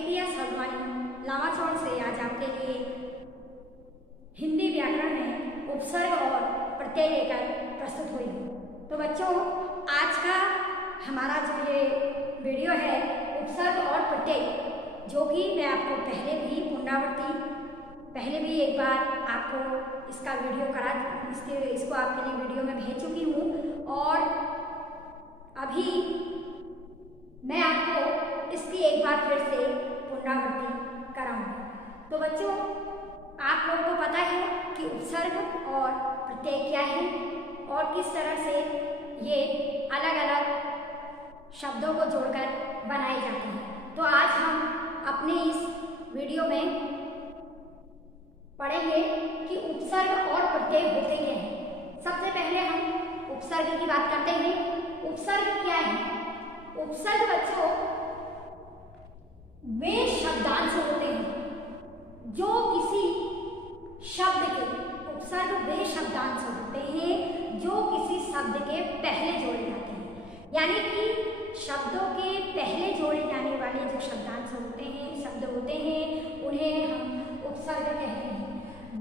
KPS Haldwani Lamachaur से आज आपके लिए हिंदी व्याकरण में उपसर्ग और प्रत्यय लेकर प्रस्तुत हुई हूँ। तो बच्चों, आज का हमारा जो ये वीडियो है उपसर्ग और प्रत्यय, जो कि मैं आपको पहले भी एक बार आपको इसका वीडियो इसको आपके लिए वीडियो में भेज चुकी हूँ और अभी मैं आपको इसकी एक बार फिर से पुनरावृत्ति कराऊंगी। तो बच्चों, आप लोगों को पता है कि उपसर्ग और प्रत्यय क्या है और किस तरह से ये अलग अलग शब्दों को जोड़कर बनाए जाते हैं। तो आज हम अपने इस वीडियो में पढ़ेंगे कि उपसर्ग और प्रत्यय होते क्या हैं। सबसे पहले हम उपसर्ग की बात करते हैं। उपसर्ग क्या है? उपसर्ग बच्चों वे शब्दांश होते हैं जो किसी शब्द के शब्द के पहले जोड़े जाते हैं। यानी कि शब्दों के पहले जोड़े जाने वाले जो शब्दांश शब्द होते हैं उन्हें हम उपसर्ग कहते हैं।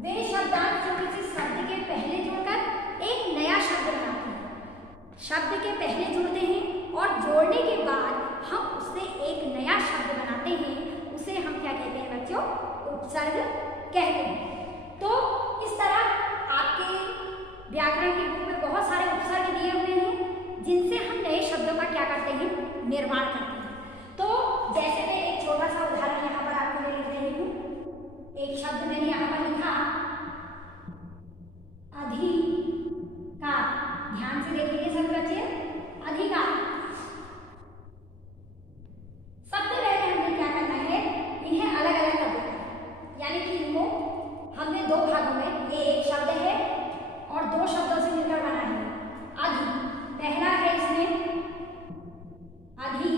वे शब्दांश जो किसी शब्द के पहले जोड़कर एक नया शब्द बनाते हैं। शब्द के पहले जोड़ते हैं और जोड़ने के बाद हम उससे एक नया शब्द बनाते हैं, उसे हम क्या कहते हैं बच्चों? उपसर्ग कहते हैं। तो इस तरह आपके व्याकरण की बुक में बहुत सारे उपसर्ग दिए हुए हैं जिनसे हम नए शब्दों का क्या करते हैं? निर्माण करते हैं। तो जैसे मैं एक छोटा सा उदाहरण यहाँ पर आपके लिए लिख रही हूँ। एक शब्द मैंने यहाँ पर लिखा अधिकार। ध्यान से देखिए सभी बच्चे, अधिकार। सबसे पहले हमें क्या करना है? इन्हें अलग अलग कर देना है। यानी कि इनको हमने दो भागों में, ये एक शब्द है और दो शब्दों से मिलकर बना है अधि। पहला है इसमें अधि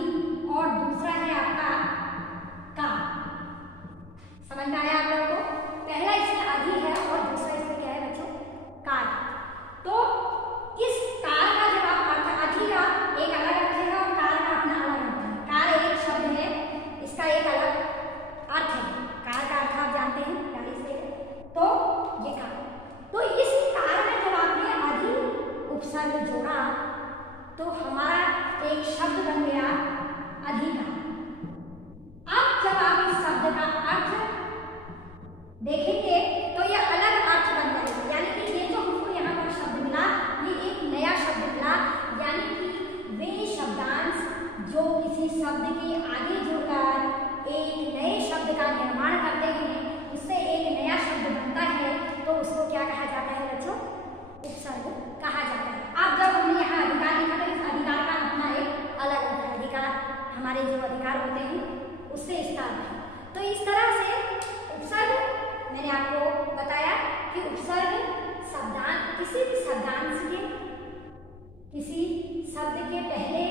और दूसरा है आपका का। समझ में आया आप लोगों को? पहला इसमें अधि है और दूसरा इसमें क्या है बच्चों? कार। तो इस कार का जब आप अर्थ, अधि का एक अलग अर्थ है और कार का अपना अलग अर्थ है। कार एक शब्द है, इसका एक अलग अर्थ है। कार का अर्थ आप जानते हैं, गाड़ी से। तो ये कार, तो इस कार में जब आपने अधि उपसर्ग जोड़ा तो हमारा एक शब्द बन गया अधिकार। अब जब आप इस शब्द का अर्थ देखेंगे तो ये अलग अर्थ बन जाएगा। यानी कि ये जो हमको यहाँ पर शब्द मिला, ये एक नया शब्द मिला। यानी कि वे शब्दांश जो किसी शब्द के आगे जुड़कर एक नए शब्द का निर्माण करते हैं, उससे एक नया शब्द बनता है, तो उसको क्या कहा जाता है बच्चों? उपसर्ग कहा जाता है। अब जब हमने यहाँ अधिकार लिखा तो इस अधिकार का अपना एक अलग होता है। अधिकार हमारे जो अधिकार होते हैं उससे इसका अर्थ है। तो इस तरह से उपसर्ग, मैंने आपको बताया कि उपसर्ग शब्दांश, किसी भी शब्दांश के किसी शब्द के पहले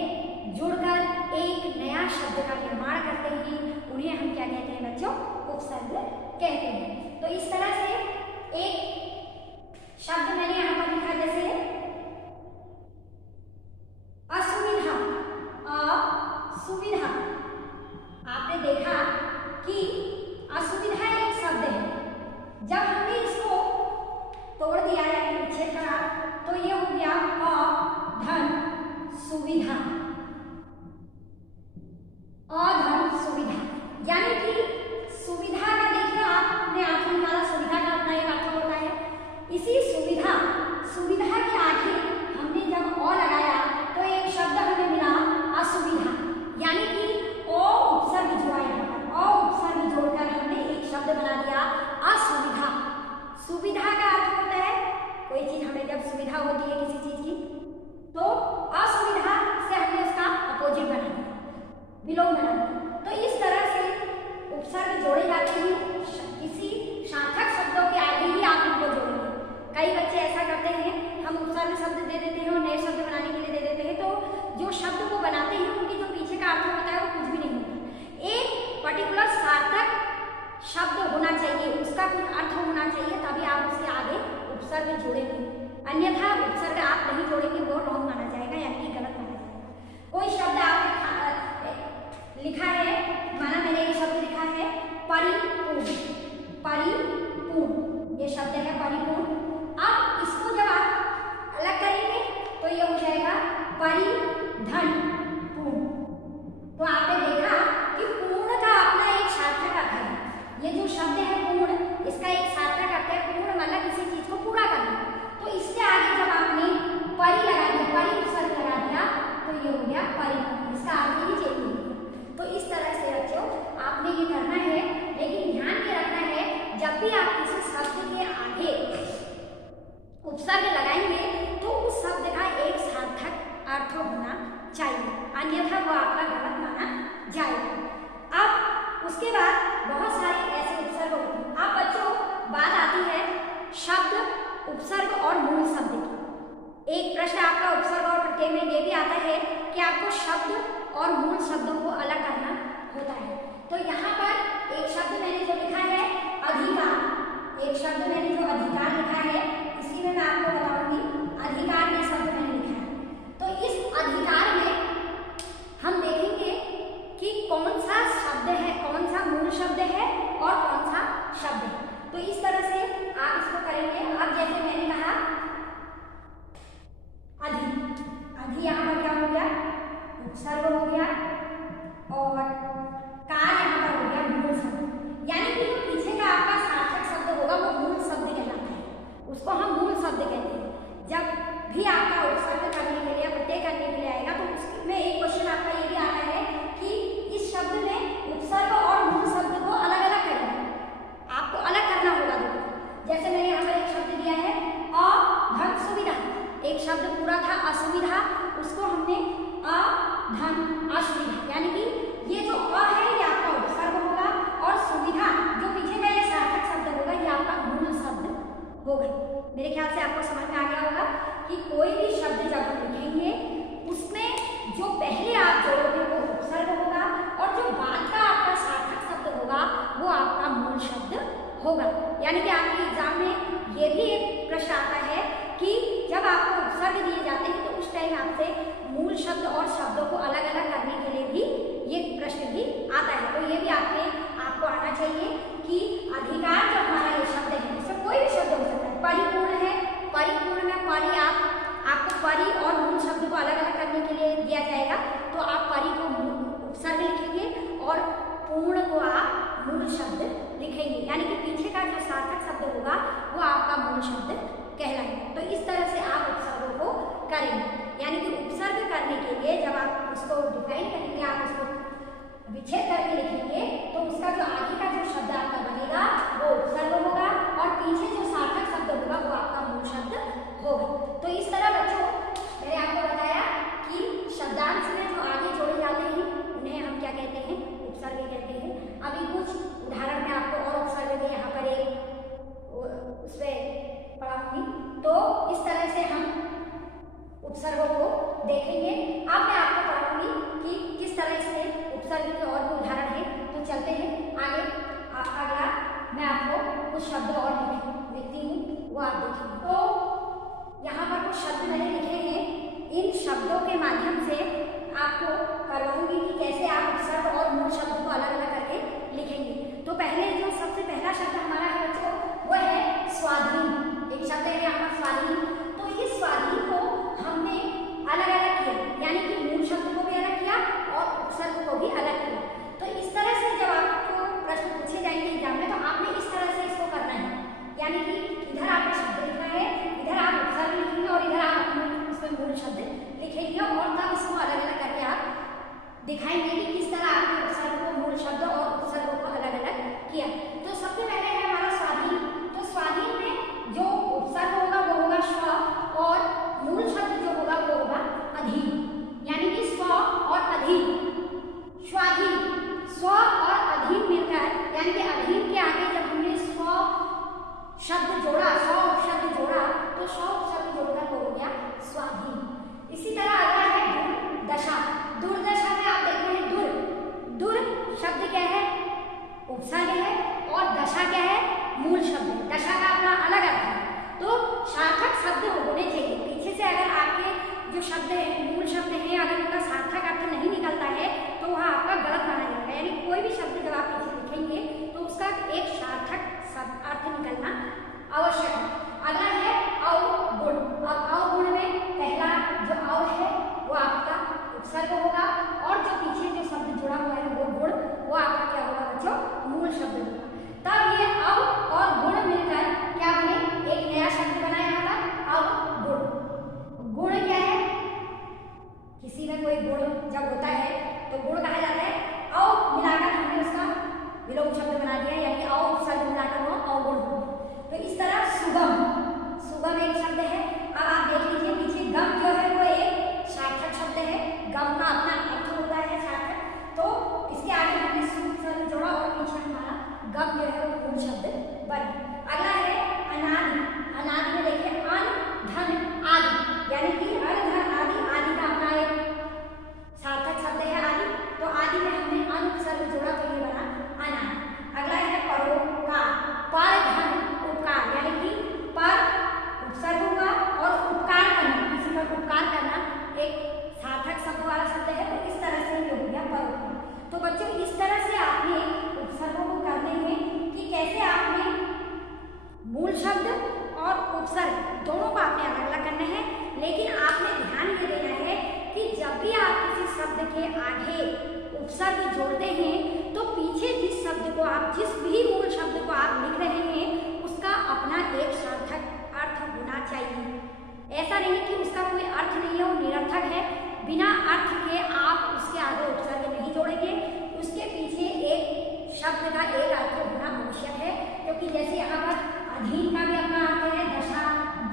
जुड़कर एक नया शब्द का निर्माण करते हैं, उन्हें हम क्या कहते हैं बच्चों? उपसर्ग कहते हैं। तो इस तरह से एक शब्द मैंने यहाँ पर लिखा, जैसे असुविधा। असुविधा, आपने देखा कि असुविधा एक शब्द है। जब हमने इसको तोड़ दिया या विच्छेद करा तो ये हो गया अधन सुविधा। अधन सुविधा, यानी कि सुविधा का देखिए आपने अर्थ निकाला, सुविधा का अपना एक अर्थ होता है। इसी सुविधा के आगे हमने जब अ लगाया तो एक शब्द हमें मिला असुविधा। यानी कि ओ उपसर्ग जोड़ा, यहाँ पर ओ उपसर्ग जोड़कर हमने एक शब्द बना दिया असुविधा। सुविधा का अर्थ होता है कोई चीज, हमें जब सुविधा होती है किसी चीज की, तो असुविधा से हमने उसका अपोजिट बना दिया, विलोम बना दिया। तो इस तरह से उपसर्ग जोड़े जाते हैं। किसी सार्थक शब्दों के आगे ही आप इनको जोड़ेंगे। कई बच्चे ऐसा करते हैं, हम उपसर्ग शब्द दे देते हैं और नए शब्द बनाने के लिए दे देते हैं, तो जो शब्द को बनाते हैं उनके जो पीछे का अर्थ होता है वो कुछ भी नहीं होता। एक पर्टिकुलर सार्थक शब्द होना चाहिए, उसका कुछ अर्थ होना चाहिए, तभी आप उसके आगे उपसर्ग जोड़ेंगे। अन्यथा उपसर्ग आप नहीं जोड़ेंगे, वो रॉन्ग माना जाएगा, यानी कि गलत माना जाएगा। कोई शब्द आपने लिखा है, माना मैंने एक शब्द चाहिए, अन्यथा वो आपका गलत माना जाएगा। अब उसके बाद बहुत सारी ऐसे उपसर्ग होते हैं। अब बच्चों बात आती है शब्द, उपसर्ग और मूल शब्द की। एक प्रश्न आपका उपसर्ग और प्रत्यय में ये भी आता है कि आपको शब्द और मूल शब्दों को अलग करना होता है। तो यहाँ पर एक शब्द मैंने जो लिखा है अधिकार, एक शब्द मैंने जो अधिकार लिखा है, इसी में मैं आपको बताऊंगी अधिकार ये शब्द मैंने लिखा है। तो इस अधिकार में हम देखेंगे कि कौन सा शब्द है, कौन सा मूल शब्द है और कौन सा शब्द है। तो इस तरह से आप इसको करेंगे। अब जैसे मैंने कहा अधि, अधि यहाँ पर क्या हो गया, उपसर्ग हो गया और कार यहाँ पर हो गया मूल शब्द। यानी कि जो पीछे का आपका सार्थक शब्द होगा वो मूल शब्द कहलाता है, उसको हम मूल शब्द कहते हैं। जब भी आपका उपसर्ग करने के लिए, प्रत्यय करने के लिए आएगा तो उसमें एक क्वेश्चन आपका ये भी आता है कि इस शब्द में उपसर्ग और मूल शब्द को अलग अलग करेंगे, आपको अलग करना होगा दोनों। जैसे मैंने यहाँ पर एक शब्द दिया है अधन सुविधा, एक शब्द पूरा था असुविधा, उसको हमने अधन असुविधा, यानी कि ये जो अ है ये आपका उपसर्ग होगा और सुविधा जो पीछे का ये सार्थक शब्द होगा ये आपका मूल शब्द होगा। मेरे ख्याल से आपको समझ में आ गया होगा कि कोई भी शब्द जब हम लिखेंगे उसमें जो पहले आप जोड़ोगे वो उपसर्ग होगा और जो बाद का आपका सार्थक शब्द होगा वो आपका मूल शब्द होगा। यानी कि आपके एग्जाम में ये भी एक प्रश्न आता है कि जब आपको उपसर्ग दिए जाते हैं तो उस टाइम आपसे मूल शब्द और शब्दों को अलग अलग करने के लिए भी ये प्रश्न भी आता है। तो ये भी आपको आना चाहिए कि अधिकार जो हमारा ये शब्द है, इसमें कोई भी शब्द हो सकता है, परिपूर्ण है, परिपूर्ण में परि, आपको परि और मूल शब्द को अलग अलग करने के लिए दिया जाएगा तो आप परि को उपसर्ग लिखेंगे और पूर्ण को आप मूल शब्द लिखेंगे, यानी कि पीछे का जो सार्थक शब्द होगा वो आपका मूल शब्द कहलाएगा। तो इस तरह से आप उपसर्गों को करेंगे, यानी कि उपसर्ग करने के लिए जब आप उसको डिफाइन करेंगे, आप उसको विच्छेद करके लिखेंगे तो उसका जो आगे का जो शब्द आपका बनेगा वो उपसर्ग होगा और पीछे जो सार्थक शब्द होगा वो आपका मूल शब्द होगा। तो इस तरह बच्चों मैंने आपको बताया कि शब्दांश में जो आगे जोड़े जाते हैं उन्हें हम क्या कहते हैं, उपसर्ग कहते हैं। अभी कुछ उदाहरण में आपको और उपसर्ग के यहाँ पर एक उस पर पढ़ाऊंगी, तो इस तरह से हम उपसर्गों को देखेंगे। अब मैं आपको पढ़ाऊंगी कि किस तरह से उपसर्ग के और भी उदाहरण है। तो चलते हैं आगे। अगला मैं आपको कुछ शब्द और लिखती हूँ, वो आप देखेंगे। तो यहाँ पर कुछ शब्द मैंने लिखे हैं, इन शब्दों के माध्यम से आपको करवाऊंगी कि कैसे आप उपसर्ग और मूल शब्द को अलग अलग करके लिखेंगे। तो पहले जो सबसे पहला शब्द हमारा है बच्चों वो है स्वाधीन। एक शब्द है यहाँ पर स्वाधीन। तो इस स्वाधीन को हमने अलग अलग किया, यानी कि मूल शब्द को भी अलग किया और उपसर्ग को भी अलग किया। तो इस तरह से जब आपको प्रश्न पूछे जाएंगे एग्जाम में तो आपने इस तरह से इसको करना है, यानी कि इधर आपने शब्द लिखना है, इधर आप उपसर्ग लिखेंगे और इधर आप उसमें मूल शब्द लिखेंगे और तब इसको अलग अलग करके आप दिखाएंगे कि किस तरह आपने उपसर्ग को, मूल शब्द और उपसर्ग को अलग अलग किया। तो सबसे पहले है हमारा स्वाधीन। तो स्वाधीन में उपसर्ग जोड़ते हैं तो पीछे जिस शब्द को आप, जिस भी मूल शब्द को आप लिख रहे हैं, उसका अपना एक सार्थक अर्थ होना चाहिए। ऐसा नहीं कि उसका कोई अर्थ नहीं है, वो निरर्थक है, बिना अर्थ के आप उसके आगे उपसर्ग नहीं जोड़ेंगे। उसके पीछे एक शब्द का एक अर्थ होना आवश्यक है, क्योंकि जैसे यहाँ पर अधीन का भी अपना अर्थ है, दशा,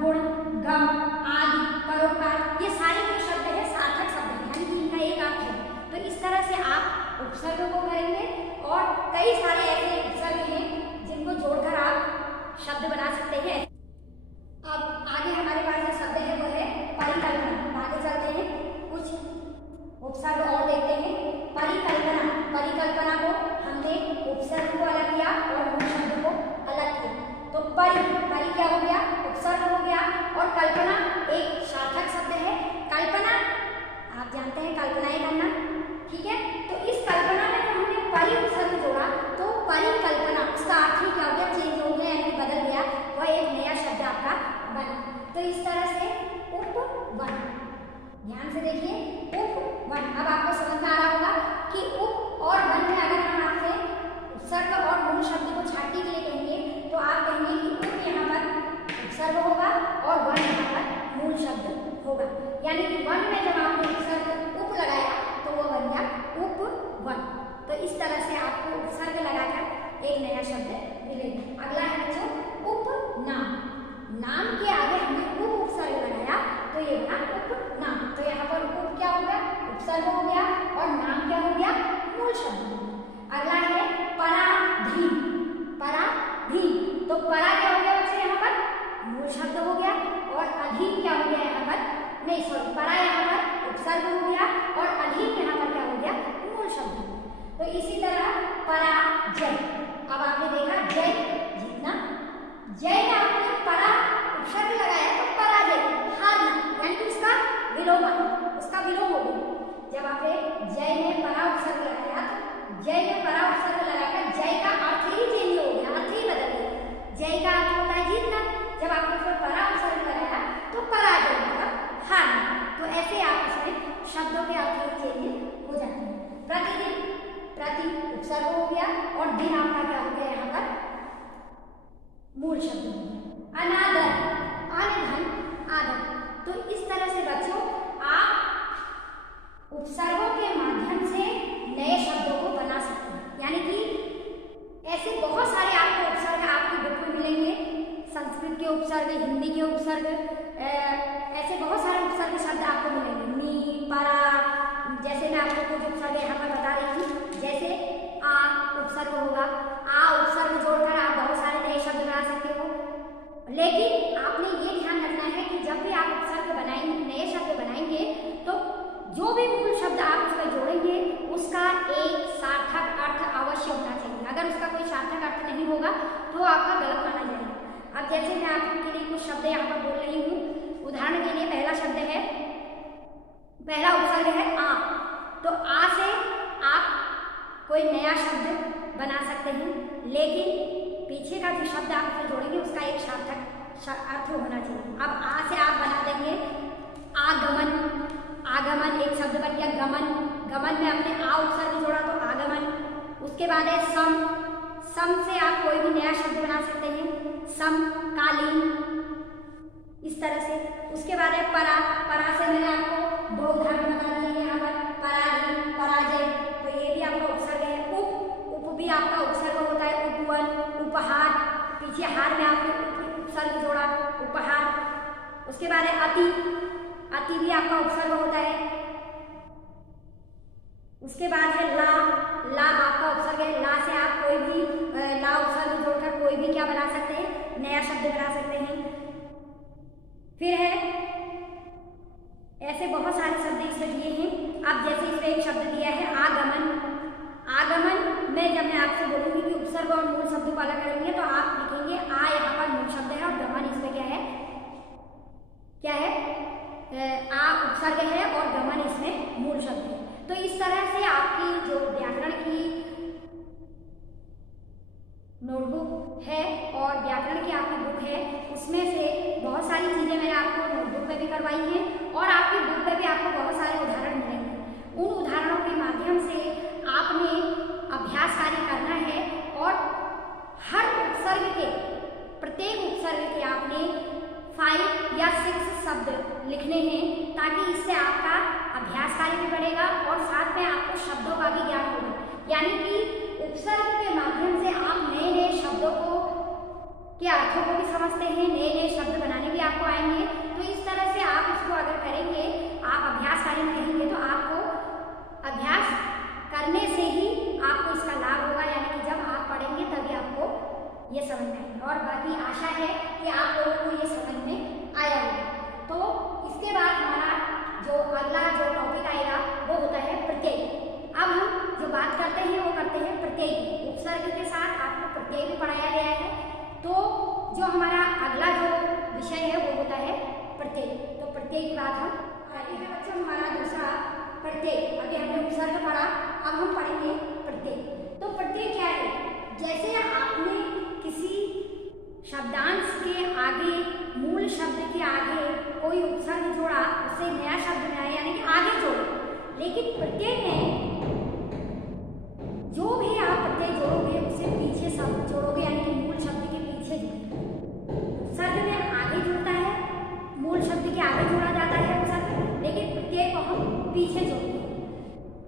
गुण, गम, आदि, परोपकार, ये सारे जो शब्द है सार्थक शब्द है, यानी कि इनका एक अर्थ है। तो इस तरह से आप उपसर्ग को करेंगे और कई सारे ऐसे उपसर्ग हैं जिनको जोड़कर आप शब्द बना सकते हैं। अब आगे हमारे पास जो शब्द है वो है परिकल्पना। आगे चलते हैं, कुछ उपसर्ग और देखते हैं। परिकल्पना, परिकल्पना को हमने उपसर्ग को अलग किया और मूल शब्द को अलग किया। तो परि क्या हो गया, उपसर्ग हो गया, और कल्पना एक सार्थक शब्द है। कल्पना आप जानते हैं कल्पनाएं करना, ठीक है। तो इस कल्पना में जब हमने परि उपसर्ग जोड़ा तो परिकल्पना, उसका अर्थ ही क्या हो गया, चेंज हो गया, यानी बदल गया, वह एक नया शब्द आपका बना। तो इस तरह से उपवन, ध्यान से देखिए, उपवन। अब आपको समझ में आ रहा होगा कि उप और वन में अगर हम आपसे उपसर्ग और मूल शब्द को छांटने के लिए कहेंगे तो आप कहेंगे कि उप यहाँ पर उपसर्ग होगा और वन यहाँ पर मूल शब्द होगा। यानी कि वन में जब आपने उपसर्ग उप लगाया तो वो बन गया उपवन। तो इस तरह से आपको उपसर्ग लगाकर एक नया शब्द मिलेगा। अगला है बच्चों उपनाम। नाम के आगे हमने उपसर्ग लगाया तो ये बना उपनाम। तो यहाँ पर उप क्या हो गया, उपसर्ग हो गया, और नाम क्या हो गया, मूल शब्द हो गया। अगला है पराधीन। पराधीन, तो परा क्या हो गया बच्चे, यहाँ पर मूल शब्द हो गया, और अधीन क्या हो गया यहाँ पर, नहीं सॉरी, परा यहाँ पर उपसर्ग हो गया और अधीन यहाँ पर क्या हो गया, मूल शब्द हो गया। तो इसी तरह पराजय। अब आपने देखा जय जीतना, जय में आपने परा उपसर्ग लगाया तो पराजय हारना, यानी कि उसका विलोम, उसका विलोम हो गया। जब आपने जय में परा उपसर्ग लगाया तो जय में परा उपसर्ग लगाकर जय का अर्थ ही चेंज हो गया, अर्थ ही बदल गया। जय का अर्थ होता है जीतना, जब आपने फिर परा उपसर्ग लगाया तो पराजय मतलब हारना। तो ऐसे आप इसमें शब्दों के अर्थ चेंज हो जाते हैं। प्रतिदिन, प्रति उपसर्ग हो गया और दिन आपका क्या हो गया, यहाँ पर मूल शब्द हो गया। अनादर, अनधन, आदर। तो इस तरह से बच्चों आप उपसर्गों के माध्यम से नए शब्दों को बना सकते हैं। यानी कि ऐसे बहुत सारे आपको उपसर्ग आपकी बुक में मिलेंगे, संस्कृत के उपसर्ग, हिंदी के उपसर्ग, ऐसे बहुत सारे उपसर्ग शब्द आपको मिलेंगे। मी, परा, जैसे मैं आपको कुछ उपसर्ग यहाँ पर बता रही थी, जैसे आ उपसर्ग होगा, आ उपसर्ग जोड़कर आप बहुत सारे नए शब्द बना सकते हो। लेकिन आपने ये ध्यान रखना है कि जब भी आप उपसर्ग बनाएंगे, नए शब्द बनाएंगे, तो जो भी मूल शब्द आप उसमें जोड़ेंगे उसका एक सार्थक अर्थ अवश्य होना चाहिए। अगर उसका कोई सार्थक अर्थ नहीं होगा तो आपका गलत माना जाएगा। अब जैसे मैं आपके लिए कुछ शब्द यहाँ पर बोल रही हूँ, उदाहरण के लिए पहला शब्द है, पहला उपसर्ग है आ। तो आ से आप कोई नया शब्द बना सकते हैं, लेकिन पीछे का जो शब्द आप उसमें जोड़ेंगे उसका एक सार्थक अर्थ होना चाहिए। अब आ से आप बना देंगे आगमन। आगमन एक शब्द बन गया, गमन। गमन में आपने आ उपसर्ग जोड़ा तो आगमन। उसके बाद है सम। सम से आप कोई भी नया शब्द बना सकते हैं, समकालीन, इस तरह से। उसके बाद है परा। परा से मैंने आपको दो उदाहरण बता दिए यहाँ पर, पराधीन, पराजय। तो ये भी आपका उपसर्ग है। उप, उप भी आपका उपसर्ग होता है, उपवन, उपहार। पीछे हार में आपने उपसर्ग जोड़ा, उपहार। उसके बाद है अति। अति भी आपका उपसर्ग होता है। उसके बाद है ला। ला आपका उपसर्ग है। ला से आप कोई भी ला उपसर्ग जोड़कर कोई भी क्या बना सकते हैं, नया शब्द बना सकते हैं। फिर है ऐसे बहुत सारे शब्द इसमें दिए हैं। अब जैसे इसमें एक शब्द दिया है आगमन। आगमन में जब मैं आपसे बोलूंगी कि उपसर्ग और मूल शब्द को अलग करेंगे तो आप लिखेंगे आ, यहाँ पर मूल शब्द है और गमन इसमें क्या है, क्या है, आ उपसर्ग है और गमन इसमें मूल शब्द है। तो इस तरह से आपकी जो व्याकरण की नोटबुक है और व्याकरण की आपकी बुक है, उसमें से बहुत सारी चीजें मैंने आपको नोटबुक में भी करवाई हैं और आपकी बुक में भी आपको बहुत सारे उदाहरण मिलेंगे। उन उदाहरणों के माध्यम से अभ्यास कार्य करना है और हर उपसर्ग के, प्रत्येक उपसर्ग के आपने 5 या 6 शब्द लिखने हैं, ताकि इससे आपका अभ्यास कार्य भी बढ़ेगा और साथ में आपको शब्दों का भी ज्ञान होगा। यानी कि उपसर्ग के माध्यम से आप नए नए शब्दों को के अर्थों को भी समझते हैं, नए नए शब्द बनाने भी आपको आएंगे। तो इस तरह से आप इसको अगर करेंगे, आप अभ्यास कार्य में करेंगे, तो आपको अभ्यास करने से ही आपको इसका लाभ होगा। यानी कि जब आप पढ़ेंगे तभी आपको ये समझ में आएगा। और बाकी आशा है कि आप लोगों को ये समझ में आया होगा। तो इसके बाद हमारा जो अगला जो टॉपिक आएगा वो होता है प्रत्यय। अब हम जो बात करते हैं वो करते हैं प्रत्यय की। उपसर्ग के साथ आपको प्रत्यय भी पढ़ाया गया है। तो जो हमारा अगला जो विषय है वो होता है प्रत्यय। तो प्रत्यय की बात हम करेंगे बच्चों। हमारा दूसरा प्रत्यय, अभी हमने उपसर्ग पढ़ा, अब हम पढ़ेंगे प्रत्यय। तो प्रत्यय क्या है? जैसे आपने किसी शब्दांश के आगे, मूल शब्द के आगे कोई उपसर्ग जोड़ा, उससे नया शब्द बनाया, यानी कि आगे जोड़ा। लेकिन प्रत्यय में जो भी आप प्रत्यय जोड़ोगे उससे पीछे शब्द जोड़ोगे, यानी कि मूल शब्द के पीछे जोड़ोगे। शब्द में आगे जुड़ता है, मूल शब्द के आगे जोड़ा जाता है उपसर्ग, लेकिन प्रत्यय को हम पीछे जोड़ते हैं।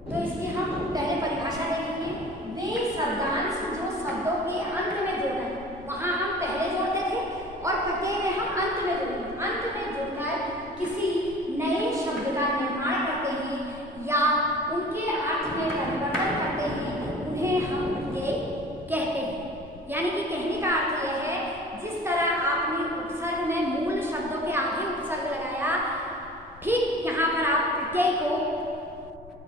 तो इसकी हम पहले परिभाषा देखेंगे। वे शब्दांश जो शब्दों के अंत में जोड़ना है, वहां हम पहले जोड़ते थे और प्रत्यय में हम अंत में जोड़ेंगे। अंत में जोड़कर किसी नए शब्द का निर्माण करते हैं या उनके अर्थ में परिवर्तन करते हैं, उन्हें हम प्रत्यय कहते हैं। यानी कि कहने का अर्थ यह है, जिस तरह आपने उपसर्ग में मूल शब्दों के आगे उपसर्ग लगाया, ठीक यहाँ पर आप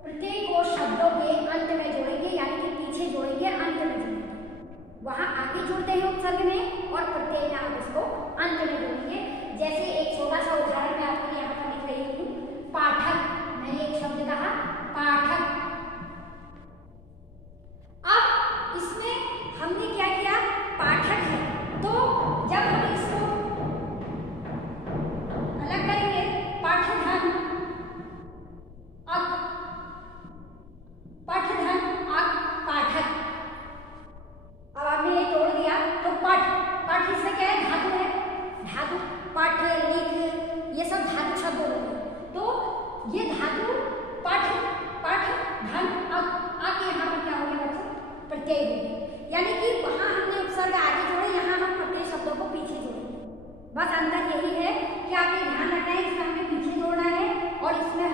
प्रत्यय को शब्दों के अंत में जोड़ेंगे, यानी कि पीछे जोड़ेंगे, अंत में जोड़ेंगे। वहां आगे जोड़ते हैं उपसर्ग में और प्रत्यय में आप इसको अंत में जोड़ेंगे। जैसे एक छोटा सा उदाहरण मैं आपको यहाँ पर लिख रही हूँ, पाठक। मैंने एक शब्द कहा पाठक। अब इसमें हमने क्या किया? पाठक है, तो जब हम इसको अलग करेंगे, पाठधन अक, पाठधन अक, पाठक। अब आपने ये तोड़ दिया तो पठ इससे क्या है? धातु है। धातु पठ, लिख, ये सब धातु शब्द होते हैं। तो ये धातु पठ, धन, अक यहाँ पर क्या हो गया बच्चों? प्रत्यय हो गया। यानी कि वहां हमने उपसर्ग आगे जोड़े, यहाँ हम प्रत्यय शब्दों को पीछे जोड़ेंगे। बस अंतर यही है कि आप ये ध्यान रखना है, इसमें हमने पीछे जोड़ना है और उसमें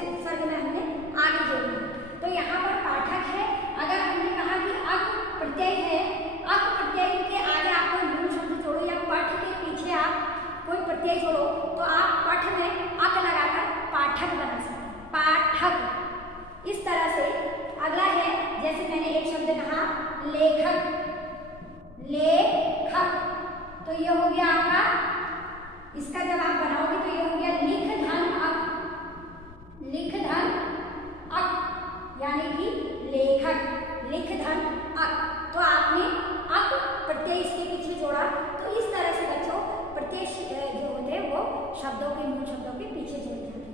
उपसर्ग में हमने आगे जोड़ना है। तो यहाँ पर पाठक है। अगर हमने कहा कि अक प्रत्यय है, अक प्रत्यय के आगे आप कोई मूल शब्द जोड़ो या पठ के पीछे आप कोई प्रत्यय जोड़ो, तो आप पठ में अक लगाकर पाठक बना सकते हैं। पाठक। इस तरह से अगला है, जैसे मैंने एक शब्द कहा लेखक, लेखक, तो ये हो गया आपका, इसका जब आप बनाओगे तो ये हो गया लिख धन अक, लिख धन अक, यानी कि लेखक, लिख धन अक। तो आपने अक प्रत्यय इसके पीछे जोड़ा। तो इस तरह से बच्चों प्रत्यय जो होते हैं वो शब्दों के, मूल शब्दों के पीछे जोड़ते हैं।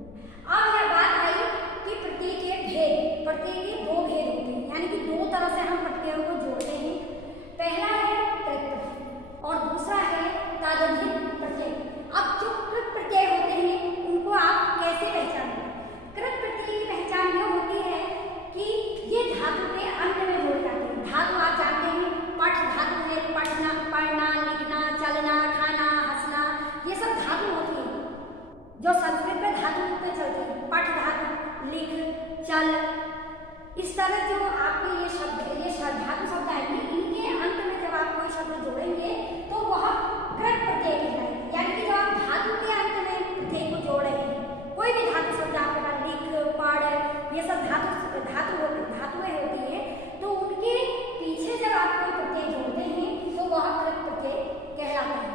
अब यह बात आई कि प्रत्यय के भेद। प्रत्यय के दो भेद होते हैं, यानी कि दो तरह से हम प्रत्ययों को जोड़ते हैं। पहला है कृत प्रत्यय और दूसरा है तादधिक प्रत्यय। अब जो कृत प्रत्यय होते हैं उनको आप कैसे पहचानेंगे? कृत प्रत्यय की पहचान यह होती है कि ये धातु के अंत में जोड़े जाते हैं। धातु आप जानते हैं, पठ धातु है, पढ़ना, पढ़ना, लिखना, चलना, खाना, हंसना, ये सब धातु होती है जो संस्कृत में धातु रूप में चलते हैं। पठ धातु, लिख, चल, इस तरह जो आपके ये धातु शब्द आएंगे, इनके अंत में जब आप कोई शब्द जोड़ेंगे तो वह कृत प्रत्यय कहलाएगा। यानी कि जब आप धातु के अंत में प्रत्यय को जोड़ रहे हैं, कोई भी धातु शब्द आपके पास लिख, पढ़, ये सब धातुएं होती है, तो उनके पीछे जब आप कोई प्रत्यय जोड़ते हैं तो वह कृत प्रत्यय कहलाता है।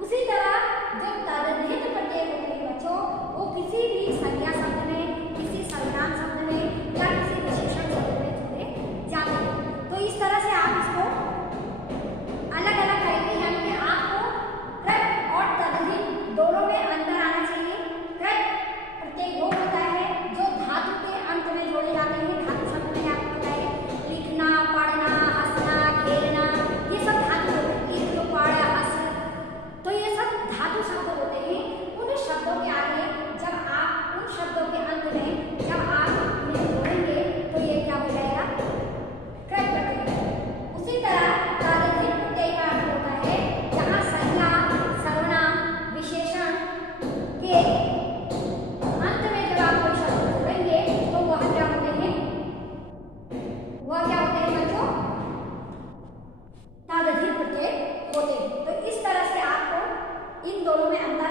उसी तरह जो तदधिक प्रत्यय होते हैं बच्चों, वो किसी भी संज्ञा शब्द में, किसी सर्वनाम शब्द में या किसी विशेषण शब्द में जोड़े जाते हैं। तो इस तरह से आप इसको अलग अलग करेंगे, यानी कि आपको कृत और दोनों में अंतर